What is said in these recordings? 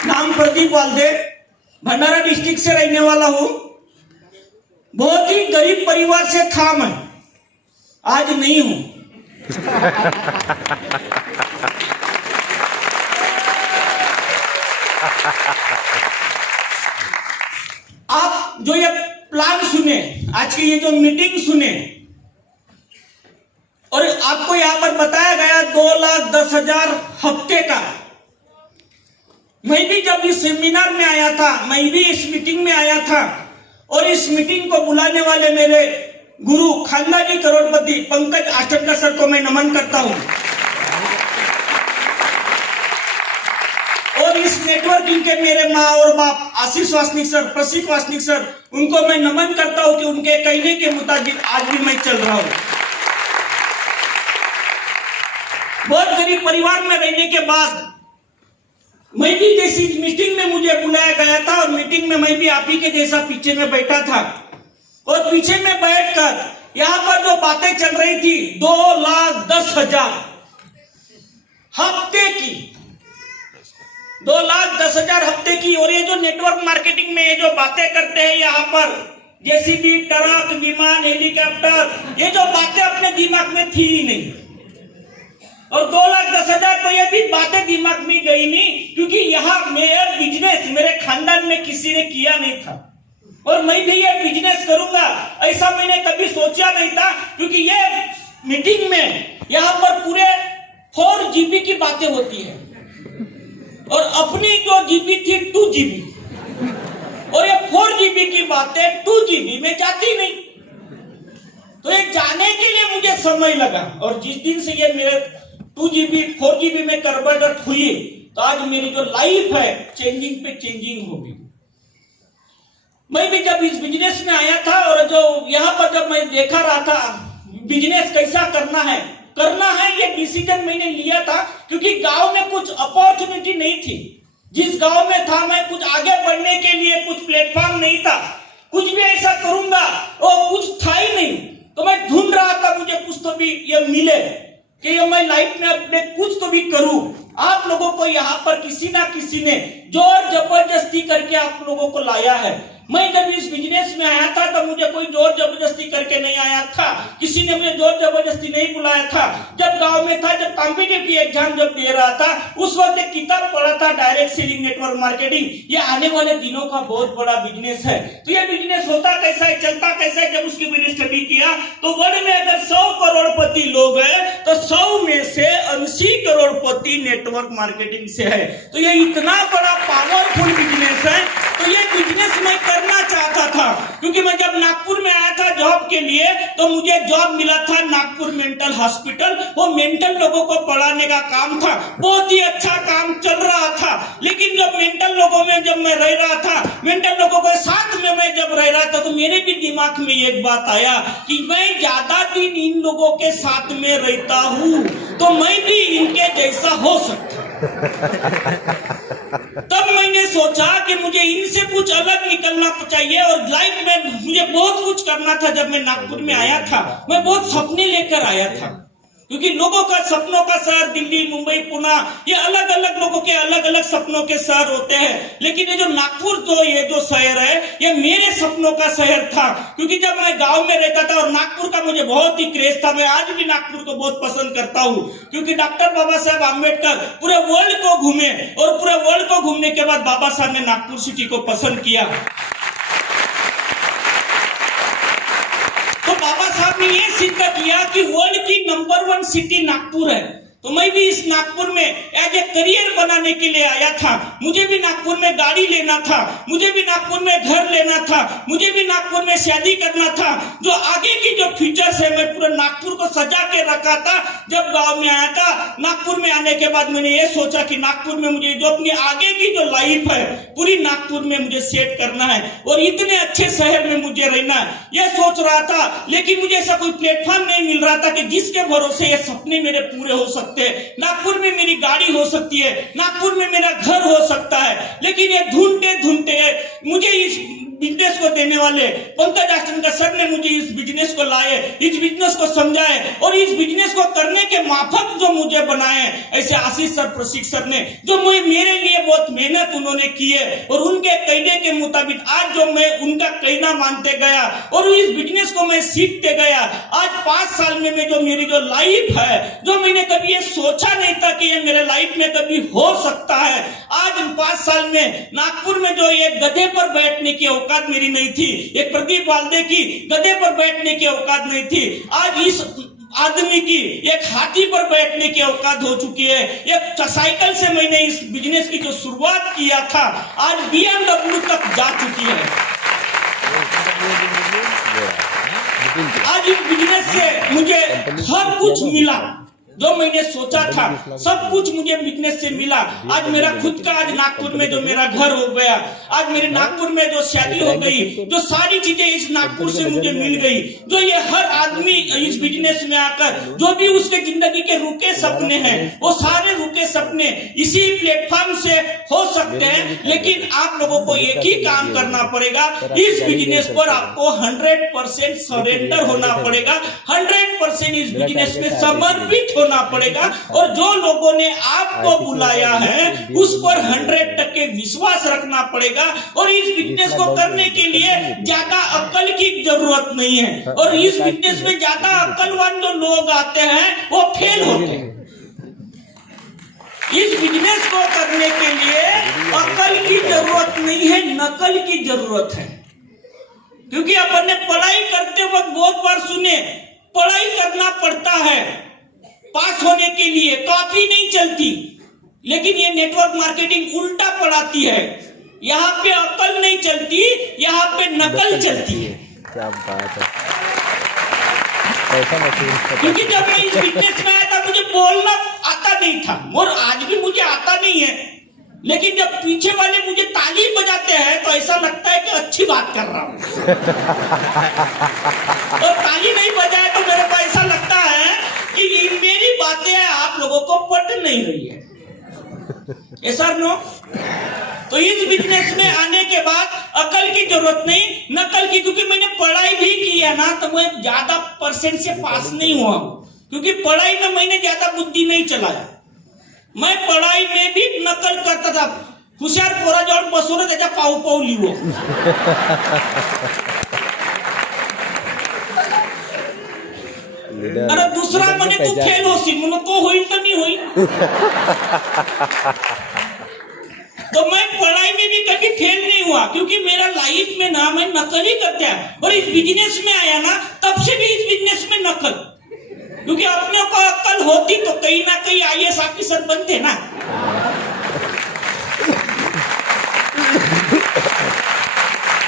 नाम प्रदीप वालदे, भंडारा डिस्ट्रिक्ट से रहने वाला हूं। बहुत ही गरीब परिवार से था मैं, आज नहीं हूं। आप जो ये प्लान सुने, आज की ये जो मीटिंग सुने, और आपको यहां पर बताया गया 2,10,000 हफ्ते का। मैं भी जब इस सेमिनार में आया था, मैं भी इस मीटिंग में आया था, और इस मीटिंग को बुलाने वाले मेरे गुरु खानदानी करोड़पति पंकज आचंकर सर को मैं नमन करता हूं। और इस नेटवर्किंग के मेरे माँ और बाप आशीष वासनिक सर, प्रसिद्ध वासनिक सर, उनको मैं नमन करता हूं कि उनके कहने के मुताबिक आज भी मैं चल रहा हूं। बहुत गरीब परिवार में रहने के बाद मैं भी जैसी मीटिंग में मुझे बुलाया गया था, और मीटिंग में मैं भी आप ही के जैसा पीछे में बैठा था, और पीछे में बैठकर यहां पर जो बातें चल रही थी 2,10,000 हफ्ते की, 2,10,000 हफ्ते की। और ये जो नेटवर्क मार्केटिंग में ये जो बातें करते हैं यहाँ पर, जेसीबी, ट्रक, विमान, हेलीकॉप्टर, ये जो बातें अपने दिमाग में थी ही नहीं। और 2,10,000 तो ये भी बातें दिमाग में गई नहीं, क्योंकि यहाँ मेरा बिजनेस मेरे खानदान में किसी ने किया नहीं था, और मैं भी ये बिजनेस करूंगा ऐसा मैंने कभी सोचा नहीं था। क्योंकि ये मीटिंग में यहाँ पर पूरे 4 GB की बातें होती है, और अपनी जो जीबी थी 2 GB, और ये 4 GB की बातें 2 GB में जाती नहीं। तो ये जाने के लिए मुझे समय लगा, और जिस दिन से ये मेरे 2 GB 4 GB में कन्वर्ट हुई, तो आज मेरी जो लाइफ है चेंजिंग पे चेंजिंग होगी। मैं भी जब इस बिजनेस में आया था, और जो यहाँ पर जब मैं देखा रहा था बिजनेस कैसा करना है ये डिसीजन मैंने लिया था, क्योंकि गांव में कुछ अपॉर्चुनिटी नहीं थी। जिस गांव में था मैं, कुछ आगे बढ़ने के लिए कुछ प्लेटफॉर्म नहीं था, कुछ भी ऐसा करूंगा और कुछ था ही नहीं। तो मैं ढूंढ रहा था मुझे कुछ तो भी ये मिले कि ये मैं लाइफ में अपने कुछ तो भी करूं। आप लोगों को यहाँ पर किसी ना किसी ने जोर जबरदस्ती करके आप लोगों को लाया है। मैं जब इस बिजनेस में आया था तो मुझे कोई जोर जबरदस्ती करके नहीं आया था, किसी ने मुझे जोर जबरदस्ती नहीं बुलाया था। जब गांव में था, जब कॉम्पिटिटिव एग्जाम जब दे रहा था, उस वक्त एक किताब पढ़ा था, डायरेक्ट सेलिंग नेटवर्क मार्केटिंग। ये आने वाले दिनों का बहुत बड़ा बिजनेस है। तो ये बिजनेस होता कैसा है, चलता कैसा है, जब उसकी मैंने स्टडी किया तो वर्ल्ड में अगर 100 करोड़पति लोग हैं तो 100 में से 80 करोड़पति नेटवर्क मार्केटिंग से है। तो ये इतना बड़ा पावरफुल बिजनेस है। तो ये बिजनेस मैं करना चाहता था, क्योंकि मैं जब नागपुर में आया था जॉब के लिए, तो मुझे जॉब मिला था नागपुर मेंटल हॉस्पिटल। वो मेंटल लोगों को पढ़ाने का काम था, बहुत ही अच्छा काम चल रहा था। लेकिन जब मेंटल लोगों में जब मैं रह रहा था, मेंटल लोगों के साथ में मैं जब रह रहा था, तो मेरे भी दिमाग में एक बात आया कि मैं ज्यादा दिन इन लोगों के साथ में रहता हूँ तो मैं भी इनके जैसा हो सकता। तब मैंने सोचा कि मुझे इनसे कुछ अलग निकलना चाहिए, और लाइफ में मुझे बहुत कुछ करना था। जब मैं नागपुर में आया था, मैं बहुत सपने लेकर आया था, क्योंकि लोगों का सपनों का शहर दिल्ली, मुंबई, पुणे, ये अलग अलग लोगों के अलग अलग सपनों के शहर होते हैं। लेकिन ये जो नागपुर ये जो शहर है, ये मेरे सपनों का शहर था। क्योंकि जब मैं गांव में रहता था, और नागपुर का मुझे बहुत ही क्रेज था, मैं आज भी नागपुर को बहुत पसंद करता हूँ। क्योंकि डॉक्टर बाबा साहेब आम्बेडकर पूरे वर्ल्ड को घूमे, और पूरे वर्ल्ड को घूमने के बाद बाबा साहब ने नागपुर सिटी को पसंद किया। तो बाबा साहब ने ये सिद्ध किया कि वर्ल्ड की नंबर 1 सिटी नागपुर है। तो मैं भी इस नागपुर में एज ए करियर बनाने के लिए आया था। मुझे भी नागपुर में गाड़ी लेना था, मुझे भी नागपुर में घर लेना था, मुझे भी नागपुर में शादी करना था। जो आगे की जो फ्यूचर्स है, मैं पूरे नागपुर को सजा के रखा था। जब गांव में आया था, नागपुर में आने के बाद मैंने ये सोचा कि नागपुर में मुझे जो अपनी आगे की जो लाइफ है पूरी नागपुर में मुझे सेट करना है, और इतने अच्छे शहर में मुझे रहना है, ये सोच रहा था। लेकिन मुझे ऐसा कोई प्लेटफॉर्म नहीं मिल रहा था कि जिसके भरोसे ये सपने मेरे पूरे हो सकते। नागपुर में मेरी गाड़ी हो सकती है, नागपुर में मेरा घर हो सकता है। लेकिन ये ढूंढते ढूंढते मुझे इस बिजनेस को देने वाले पंकज आचंकर सर ने मुझे इस बिजनेस को लाए, इस बिजनेस को समझाए, और इस बिजनेस को करने के माफक जो मुझे बनाए, ऐसे आशीष सर, प्रशिक्षक सर ने जो मेरे लिए बहुत मेहनत उन्होंने उन्होंने किए और उनके कहने के मुताबिक आज जो मैं उनका कहना मानते गया और इस बिजनेस को मैं सीखते गया, आज 5 साल में मैं जो मेरी जो लाइफ है, जो मैंने कभी ये सोचा नहीं था कि ये मेरे लाइफ में कभी हो सकता है, आज 5 साल में नागपुर में जो ये गधे पर बैठने की औकात मेरी नहीं थी, एक प्रदीप वाल्दे की गधे पर बैठने की औकात नहीं थी, आज इस आदमी की एक हाथी पर बैठने की औकात हो चुकी है। एक साइकिल से मैंने इस बिजनेस की जो शुरुआत किया था, आज BMW तक जा चुकी है। आज इस बिजनेस से मुझे हर कुछ मिला जो मैंने सोचा था, सब कुछ मुझे बिजनेस से मिला। आज मेरा खुद का आज नागपुर में जो मेरा घर हो गया, आज मेरे नागपुर में जो शादी हो गई, जो सारी चीजें इस नागपुर से मुझे मिल गई, जो ये हर आदमी इस बिजनेस में आकर जो भी उसके जिंदगी के रुके सपने हैं, वो सारे रुके सपने इसी प्लेटफॉर्म से हो सकते हैं। लेकिन आप लोगों को एक ही काम करना पड़ेगा, इस बिजनेस पर आपको 100% सरेंडर होना पड़ेगा, 100% इस बिजनेस में समर्पित होना पड़ेगा और जो लोगों ने आपको बुलाया है उस पर 100% विश्वास रखना पड़ेगा। और इस बिजनेस को करने के लिए ज्यादा अक्ल की जरूरत नहीं है, और इस बिजनेस में ज्यादा अक्लवान जो लोग आते हैं वो फेल होते हैं। इस बिजनेस को करने के लिए अक्ल की जरूरत नहीं है, नकल की जरूरत है। क्योंकि अपन ने पढ़ाई करते वक्त बहुत बार सुने, पढ़ाई करना पड़ता है पास होने के लिए, कॉपी नहीं चलती। लेकिन ये नेटवर्क मार्केटिंग उल्टा पढ़ाती है, यहाँ पे अकल नहीं चलती, यहाँ पे नकल चलती है। क्या बात है। क्योंकि जब मैं इस बिजनेस में आया था मुझे बोलना आता नहीं था, और आज भी मुझे आता नहीं है, लेकिन जब पीछे वाले मुझे ताली बजाते हैं तो ऐसा लगता है कि अच्छी बात कर रहा हूं। और ताली नहीं बजाए तो मेरे को ऐसा लगता है कि मेरी बातें आप लोगों को पट नहीं रही है। ऐसा नो? तो इस बिजनेस में आने के बाद अकल की जरूरत नहीं, नकल की। क्योंकि मैंने पढ़ाई भी किया ना, तो मैं ज्यादा % से पास नहीं हुआ, क्योंकि पढ़ाई में मैंने ज्यादा बुद्धि नहीं चलाया। मैं पढ़ाई में भी नकल करता था, हुशियार पोरा जवळ बसून त्याच्या पाऊ पाऊ लिहो। अरे दूसरा मने तू फेल होशील, म्हणून तो होईल तर मी होईल। तो मैं पढ़ाई में भी कभी फेल नहीं हुआ, क्योंकि मेरा लाइफ में ना मैं नकल ही करता है। और इस बिजनेस में आया ना, तब से भी इस बिजनेस में नकल, क्योंकि अपने को अक्ल होती तो कहीं ना कहीं IAS ऑफिसर बनते ना।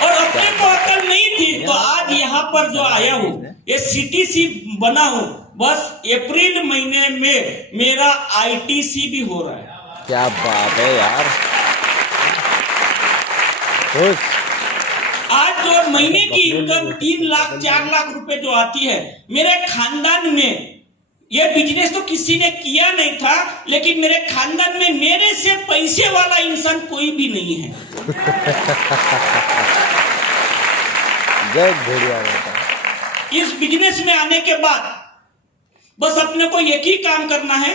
और अपने को अक्ल नहीं थी, तो आज यहाँ पर जो आया हूँ, ये CTC बना हूँ, बस अप्रैल महीने में मेरा ITC भी हो रहा है। क्या बात है यार। आज जो महीने की इनकम 3 लाख 4 लाख रुपए जो आती है, मेरे खानदान में ये बिजनेस तो किसी ने किया नहीं था, लेकिन मेरे खानदान में मेरे से पैसे वाला इंसान कोई भी नहीं है। इस बिजनेस में आने के बाद बस अपने को एक ही काम करना है,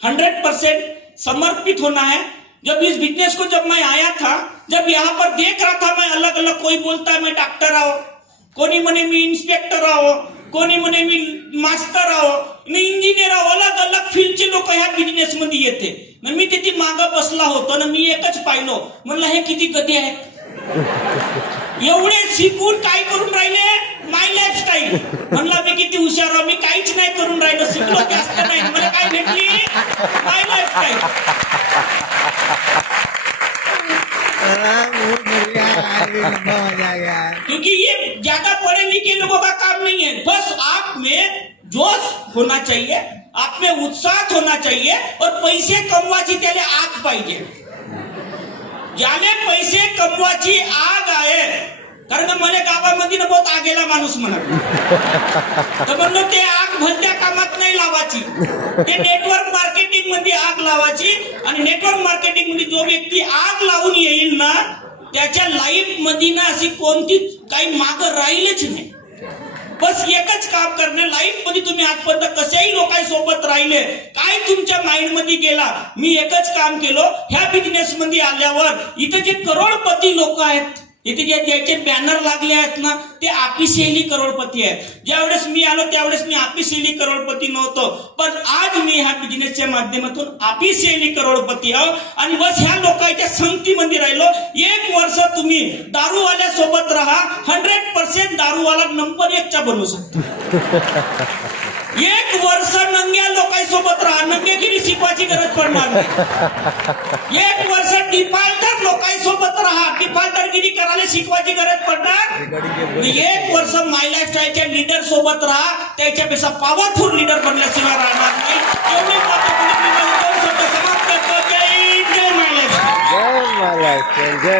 100% समर्पित होना है। जब इस बिजनेस को जब मैं आया था, जब यहाँ पर देख रहा था, मैं अलग अलग, कोई बोलता है मैं डॉक्टर आओ, कोणी म्हणे मी इन्स्पेक्टर आओ, कोणी म्हणे मी मास्टर आओ, मी इंजिनियर आओ, अलग अलग फील्डचे लोक ह्या बिजनेस मध्ये येते ना। मी तिथे मागे बसला होतो ना, मी एकच पाहिलो, म्हणलं हे किती गधे आहेत, एवढे शिकून काय करून राहिले, माय लाईफस्टाईल। म्हणलं मी किती हुशार आहे, मी काहीच नाही करून राहिलो, शिकलो जास्त नाही, मला काय भेटली, माय लाईफस्टाईल। क्योंकि ये ज्यादा पढ़े लिखे लोगों का काम नहीं है, बस आप में जोश होना चाहिए, आप में उत्साह होना चाहिए, और पैसे कमवायची त्याला आग पाहिजे। ज्याने पैसे कमवायची आग आहे, कारण मला गावामध्ये ना बहुत आगेला माणूस म्हणत, तर म्हणलो ते आग भलत्या कामात नाही लावायची, ते नेटवर्क मार्केटिंग मध्ये आग लावायची। आणि नेटवर्क मार्केटिंग मध्ये जो व्यक्ती आग लावून येईल ना, त्याच्या लाईफ मध्ये ना अशी कोणतीच काही माग राहीलच नाही। बस एकच काम करणे, लाईफ मध्ये तुम्ही आजपर्यंत कशाही लोकांसोबत राहिले, काय तुमच्या माइंड मध्ये गेला, मी एकच काम केलं, ह्या बिझनेस मध्ये आल्यावर इथे जे करोडपती लोक आहेत, इथे ज्याचे बॅनर लागले आहेत ना, ते ऑफिशियली करोडपती आहेत. ज्यावेळेस मी आलो त्यावेळेस मी ऑफिशियली करोडपती नव्हतो, पण आज मी ह्या बिझनेसच्या माध्यमातून ऑफिशियली करोडपती आहो. आणि बस ह्या लोकांच्या संगतीमध्ये राहिलो. 1 वर्ष तुम्ही दारूवाल्या सोबत राहा, 100% दारूवाला नंबर 1 चा बनवू शकतो. 1 वर्ष नंग्या लोकांसोबत राहा, नंगेगिरी शिकवायची गरज पडणार नाही. 1 वर्ष डिफॉल्टर लोकांसोबत राहा, डिफॉल्टरगिरी करायला शिकवायची गरज पडणार. 1 वर्ष माय लाईफस्टाईलच्या लीडर सोबत राहा, त्याच्यापेक्षा पॉवरफुल लीडर बनल्याशिवाय राहणार नाही. एवढी समाप्त करतो. जय माय लाईफस्टाईल. जय माय लाईफस्टाईल. जय